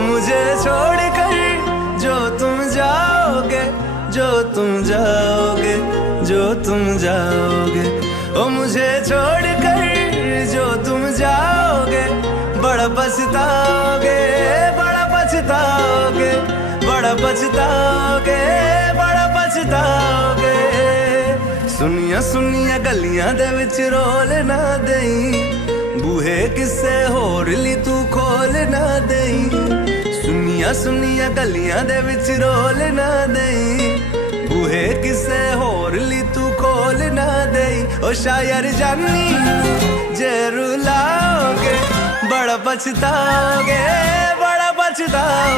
मुझे छोड़ कर जो तुम जाओगे, जो तुम जाओगे, जो तुम जाओगे। ओ मुझे छोड़ कर जो तुम जाओगे, बड़ा पछताओगे, बड़ा पछताओगे, बड़ा पछताओगे, बड़ा पछताओगे। सुनिया सुनिया गलियां दे विच रोल ना देई, बूहे किसे होर ली तू खोल ना देई। सुनिया सुनिया गलियां दे विच रोल ना देई, बूहे किसे होर ली तू खोल ना देई। ओ शायर जानी जे रुलाओगे, बड़ा पछताओगे, बड़ा पछताओगे।